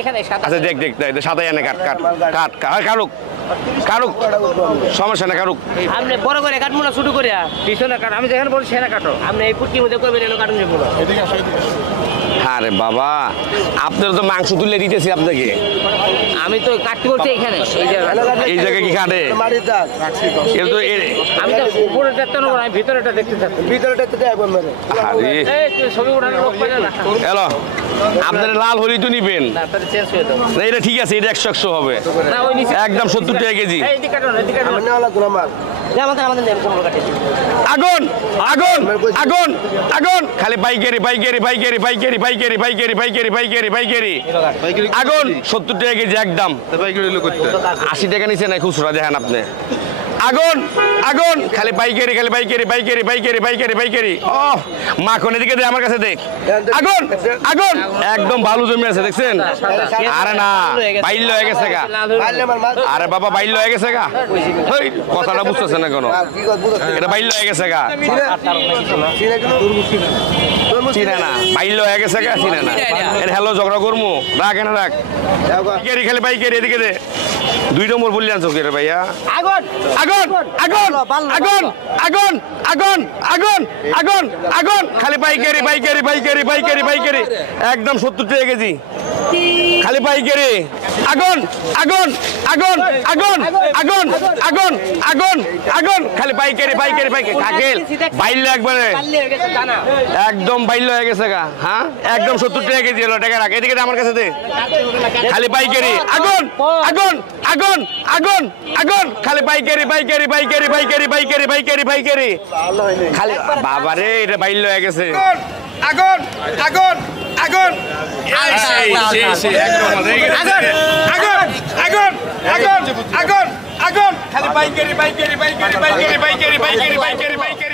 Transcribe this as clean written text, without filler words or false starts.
এখানে আচ্ছা দেখ দেখ দেখ সাদাই এনে কাট কাট কাট কারুক কারুক সমস্যা না কারুক আপনি বড় করে কাটবো না ছোট করে পিছনে কাট আমি যেখানে বলছি সেখানে কাটো আপনি এই পুটকির মধ্যে করবেন এনে কাটুন যাবো না আরে বাবা আপনার তো মাংস তুলে দিতেছি আপনাকে আমি তো কাটতে বলছি এখানে এই জায়গায় কি কাটে এর তো আমি তো উপরেটা তো আমি ভিতরেটা দেখতে চাচ্ছি ভিতরেটা তো দেখ বন্ধ আরে এই তুই ছবি ওঠানোর লোক পাইলে না হ্যালো আপনার লাল হলি তো নিবেন না তাহলে চেঞ্জ হয়ে যাবে না এটা ঠিক আছে এটা 100 হবে না ওই নিচে একদম 70 টাকা কেজি এই দিকে কাটো এদিকে কাটো আমি নেওয়া লাগতো না আমার আমাদের নেম কোন কাটে আগুন আগুন আগুন আগুন খালি পাইকারি পাইকারি পাইকারি পাইকারি পাইকারি পাইকারি পাইকারি পাইকারি পাইকারি আগুন 70 টাকা কেজি একদম 80 টাকা নিচে নাই খুচরা দেখেন আপনি আগুন আগুন খালি পাইকারি খালি পাইকারি পাইকারি পাইকারি পাইকারি পাইকারি ও মাখন এদিকে দে আমার কাছে দে আগুন আগুন একদম ভালো জমি আছে দেখছেন আরে না বাইল হয়ে গেছে গা আরে বাবা বাইল হয়ে গেছে গা ওই কথাটা বুঝতেছ না কেন এটা বাইল হয়ে গেছে গা চিনে না বাইল হয়ে গেছে গা চিনে না এর হ্যালো ঝগড়া করমু রাখ এনে রাখ পাইকারি খালি পাইকারি এদিকে দে 2 নম্বর বললি আনছো কে রে ভাইয়া আগুন আগুন আগুন আগুন আগুন আগুন আগুন আগুন আগুন খালি পাইকারি পাইকারি পাইকারি পাইকারি পাইকারি একদম 70 টাকা কেজি খালি পাইকারি আগুন আগুন আগুন আগুন আগুন আগুন আগুন আগুন খালি পাইকারি পাইকারি পাইকারি কাকেল বাইল একবারে একদম বাইল হয়ে গেছে গা হ্যাঁ একদম 70 টাকা কেজি হলো টাকা রাখ এদিকে আমার কাছে দে খালি পাইকারি আগুন আগুন আগুন আগুন আগুন খালি পাইকারি পাইকারি পাইকারি পাইকারি পাইকারি পাইকারি পাইকারি খালি বাবারে এটা বাইল হয়ে গেছে আগুন আগুন আগুন আগুন আগুন আগুন আগুন আগুন খালি পাইকারি পাইকারি পাইকারি পাইকারি পাইকারি পাইকারি পাইকারি পাইকারি